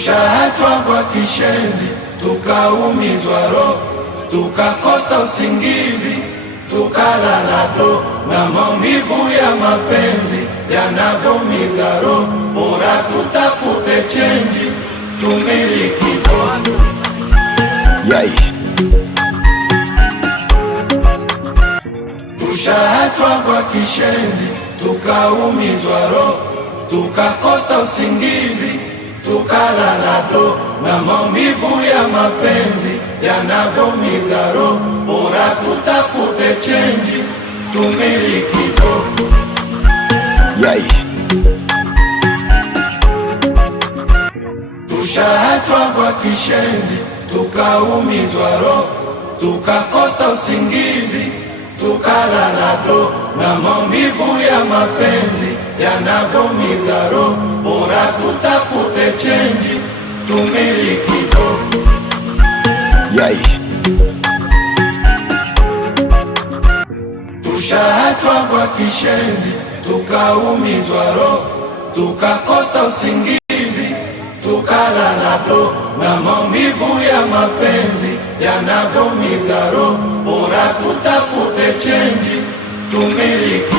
Tushaachwa kwa kishenzi, tukaumizwa roho, tukakosa usingizi, tukalala do, na maumivu ya mapenzi yanavyomiza roho. Bora tutafute chenji, tumiliki do. Tushaachwa kwa kishenzi, tukaumizwa roho, tukakosa usingizi, tukalala do, na maumivu ya mapenzi yanavyomiza roho. Bora tutafute chenji, tumiliki do. Tushaachwa kwa kishenzi, tukaumizwa roho, tukakosa usingizi, tukalala do, na maumivu ya mapenzi yanavyomiza roho. Bora tutafute chenji, tumiliki do. Tushaachwa kwa kishenzi, tukaumizwa roho, tukakosa usingizi, tukalala do, na maumivu ya mapenzi yanavyomiza roho. Bora tutafute chenji, tumiliki